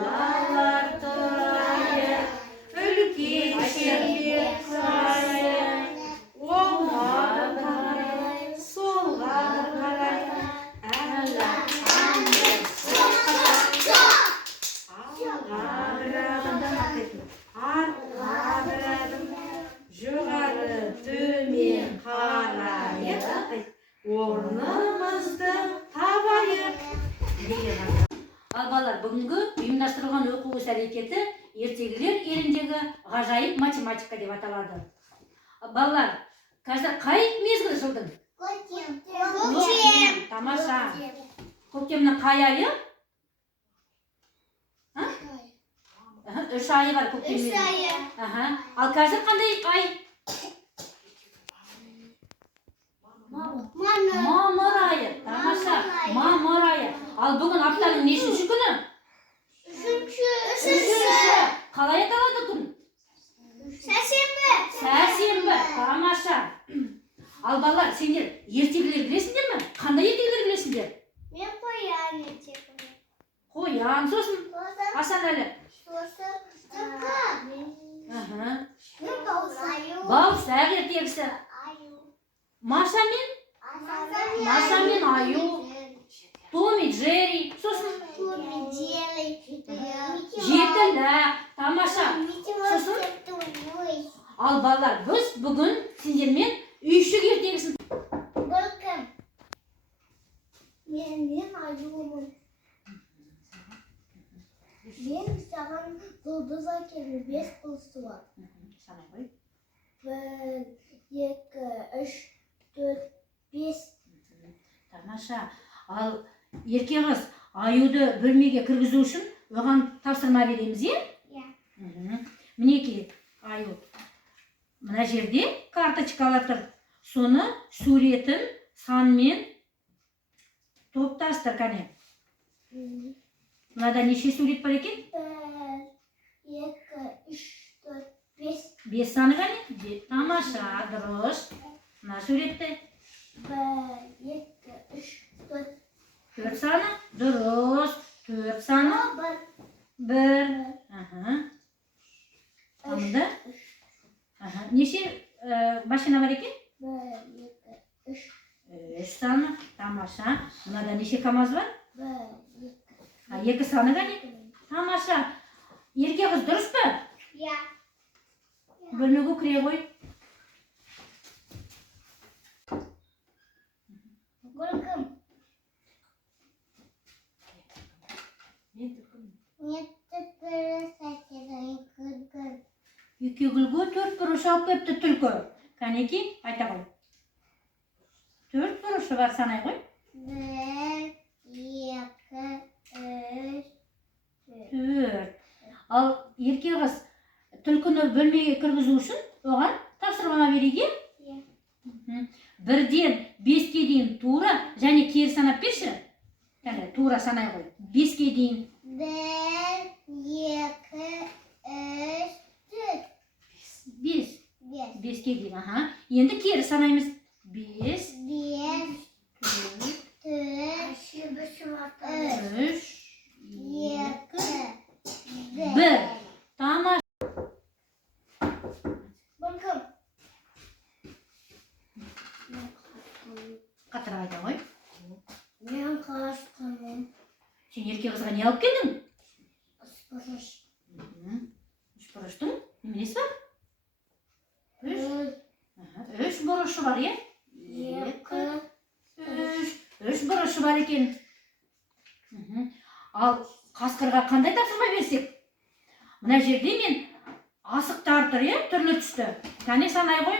балалар тұрайық, үлкен шербек құрайық. Оңға қарай, солға қарай, алақанды алға бір адым, артқа бір адым, жоғары төмен қарайық, орнымызды табайық. Ал балалар, бүгінгі ұйымдастырылған оқу іс-әрекеті ертегілер еліндегі ғажайып математика деп аталады. Балалар, қазір қай мезгіл жылдың? Көктем. Тамаша. Көктемнің қай айы? 3 айы бар көктемнің. 3 айы. Ал қазір қандай ай? Мамыр айы. Тамаша. Мамыр айы. Ал бүгін аптаның нешінші күні? 3-ші. Қалай аталады күн? Сәрсенбі. Тамаша. Ал балалар, сендер ертегілер білесіңдер ме? Қандай ертегілер білесіңдер? Мен қоян ертегілер. Қоян, сосын Асанәлі. Бауырсақ ертегісі. Маша мен аю. Том и Джерри. Сосын жетілік. Тамаша. Сосын ал балалар, біз бүгін сендермен үйшік ертегісін. Бәлкім. Мен аюмын. Мен саған жұлдыз әкелді, 5 құлысы бар. Санай қой. 1, 2, 3, 4, 5. Тамаша. Ал ерке қыз аюды бөлмеге кіргізу үшін оған тапсырма береміз, е? Иә. Мінеки аю. Мына жерде карточкалар тұр. Соны суретін санмен топтастыр, кәне. Мынада неше сурет бар екен? 1, 2, 3, 4, 5. 5 саны кәне? Тамаша, дұрыс. Мына суретті. 1, 2, 3, 4. 4 саны? Дұрыс. 4 саны? 1. Тамында? Неше машина бар екен? 1, 2, 3. 3 саны. Тамаша. Мынада неше КамАЗ бар? 1, 2 саны кәне? Тамаша. Ерке қыз дұрыс па? Иә. Бөлмеге кіре қой. Бәлкім. Мен түкірі 2 гүлге 4 бұрыш алып кепті түлкі. Кәнеки, айта қой. 4 бұрышы бар, санай қой. 1, 2, 3, 4. Ал ерке қыз түлкіні бөлмеге кіргізу үшін оған тапсырма береге. 1-ден 5-ке дейін тура және кері санап берші. Яғни тура санай қой. 5-ке дейін. 1, 2, 3, 4. 5-ке дейін. Енді кері санаймыз. 5, 4, 3, 2, 1. Тамаша. Бәлкім. Қатырақ айта қой. Мен қашқымын. Сен ерке қызға не алып келдің? Бұрыш. 3 бұрыштың немесі бар? 3 бұрышы бар, е? 3 бұрышы бар екен. Ал қасқырға қандай тапсырма берсек? Мына жерде мен асықтар тұр, е? Түрлі түсті. Кәне санай қой.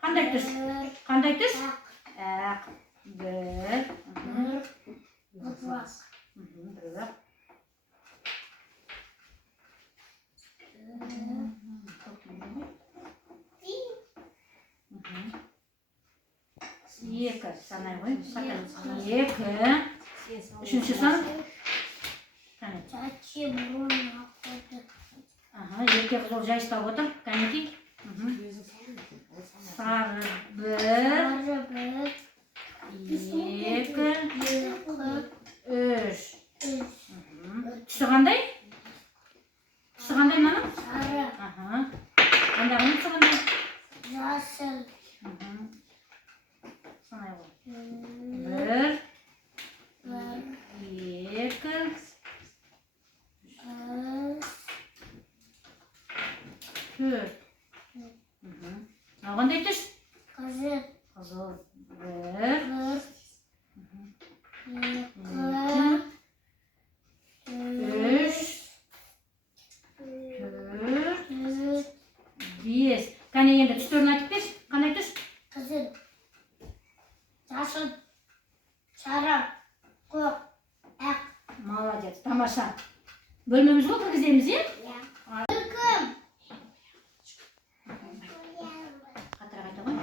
Қандай түс? Қандай түс? Ақ. 1. Екі санай ғой. Екі. Үшінші сан. Ерке қыз жайыстап отыр. Кәнеки. Сары 1, 2, 3. Қызыл. 1, 2, 3, 4, 5. Кәне енді түстерін айтып берші. Қандай түс? Қызыл, жасыл, сары, көк, ақ. Молодец, тамаша. Бөлмеміз ғой кіргіземіз, е? Үркім. Қатырақ айта ғой.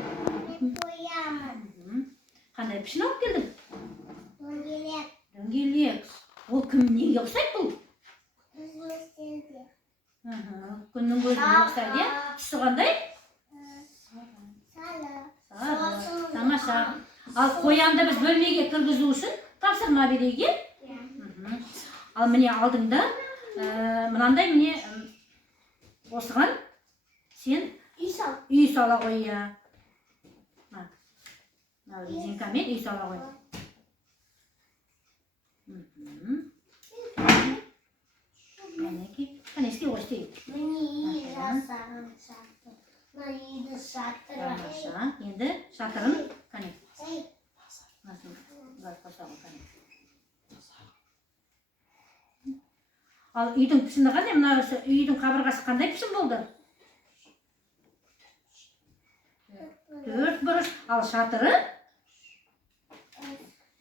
Мен қоямын. Қандай пішін алып келдің? Дөңгелек. Дөңгелек. Ол кім неге ұқсайды бұл? Күзгі үстелде. Күннің көзіне ұқсайды, е? Түсі қандай? Сары. Сары. Тамаша. Ал қоянды біз бөлмеге кіргізу үшін тапсырма берейік, е? Ал міне алдыңда мынандай міне осыған сен Үй сал. үй сала ғой, иә. Мынау резинкамен үй сала ғой. Қане істей ғой, істей. Міне үй жасағын шатыр. Мына үйді шатыры. Тамаша. Енді шатырын қане. Ал үйдің пішіні қандай? Мына үйдің қабырғасы қандай пішін болды? 4 бұрыш. Ал шатыры?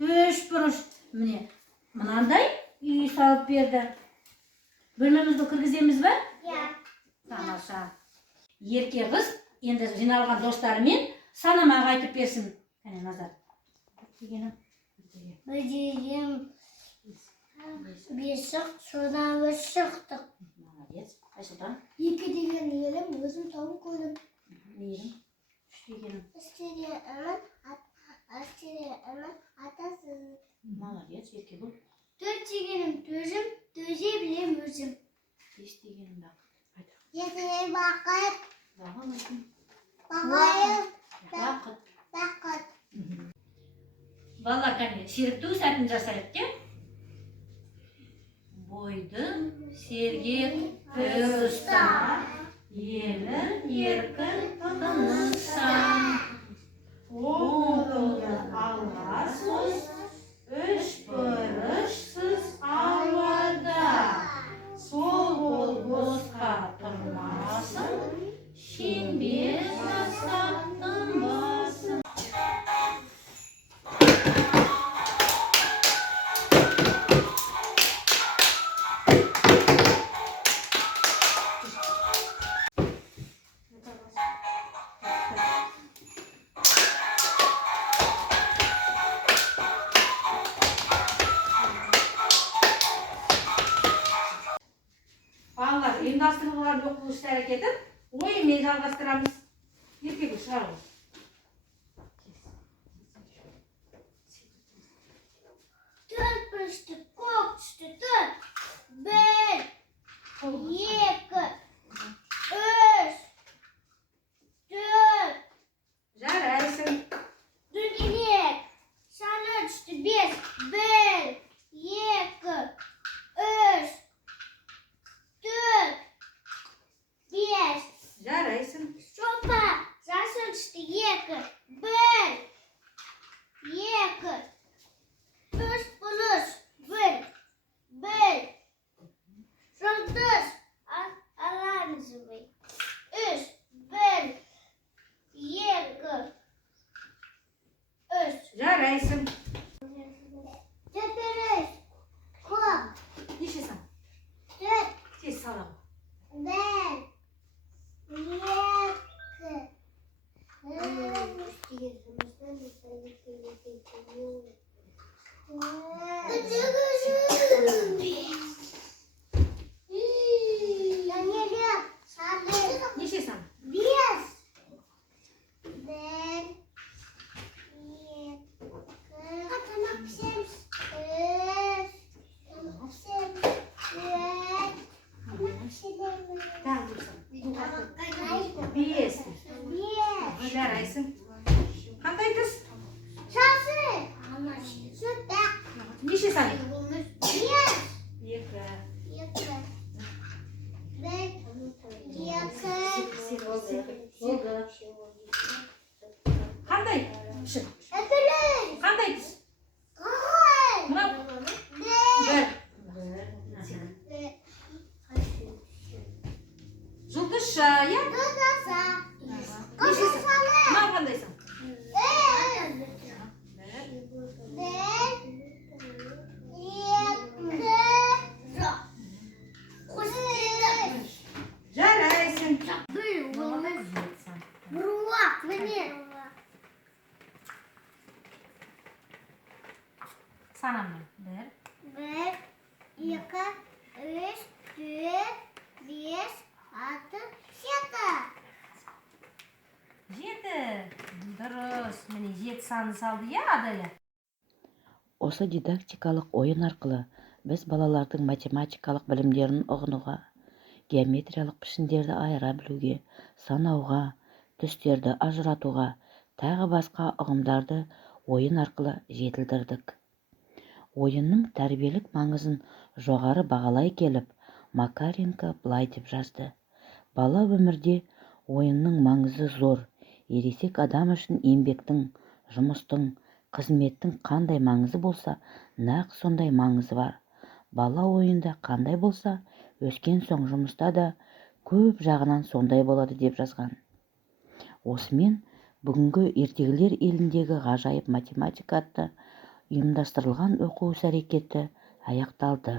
3 бұрыш. Міне, мынандай үй салып берді. Бөлмемізді кіргіземіз бе? Иә. Тамаша. Ерке қыз енді жиналған достарымен санамаға айтып берсін. Кәне назар. Бөдеген бесік, содан бір шықтық. Молодец. Айшылтан. 2 деген елім, өзім тауым көрдім. Нейдің? 3 дегенім. 3 деген атасы. Молодец. Ерке бұл. 4 дегенім төзім, төзе білем өзім. 5 дегенім бақ. 7 деген бақыт. Бағалайтын. Бағайым. Бақыт. Бақыт. Балалар кәне серікту сәтін жасайық, ке? Бойды сергек бір ұстам, емін еркін тыныстан. Оңды алға сөз, 3 бұрышсыз ауада. Сол бол босқа тұрмасын, шеңбер жасап тынбасын. Балалар, ұйымдастырылған оқу іс әрекетін ойымен жалғастырамыз. Ерке бұл шығару. Төрт бұрышты, көк түсті, 4. 1, 2, 3, 4. Жарайсың. Дөңгелек. Саны түсті, 5. 1, 2, 3, 4, 5. Жарайсың. Шопа. Жасыл түсті, 2. 1, 2, 3 бұрыш. 1, 1. Жұлдыз. Оранжевый. 3, 1, 2, 3. Жарайсың. Төперіш. Көк. Неше сан? 4. Тез салам. 1, 2, Неше сан? 5. 1, 2, 5. Жарайсың. Қандай түс? Неше сан? 2. Болды. Қандай? Санамын. 1, 1, 2, 3, 4, 5, 6, 7. 7. Дұрыс. Міне 7 санды салды, иә, Аделя? Осы дидактикалық ойын арқылы біз балалардың математикалық білімдерін ұғынуға, геометриялық пішіндерді айыра білуге, санауға, түстерді ажыратуға, тағы басқа ұғымдарды ойын арқылы жетілдірдік. Ойынның тәрбиелік маңызын жоғары бағалай келіп, Макаренко былай деп жазды: бала өмірде ойынның маңызы зор. Ересек адам үшін еңбектің, жұмыстың, қызметтің қандай маңызы болса, нақ сондай маңызы бар. Бала ойында қандай болса, өскен соң жұмыста да көп жағынан сондай болады деп жазған. Осымен бүгінгі ертегілер еліндегі ғажайып математика атты ұйымдастырылған оқу іс-әрекеті аяқталды.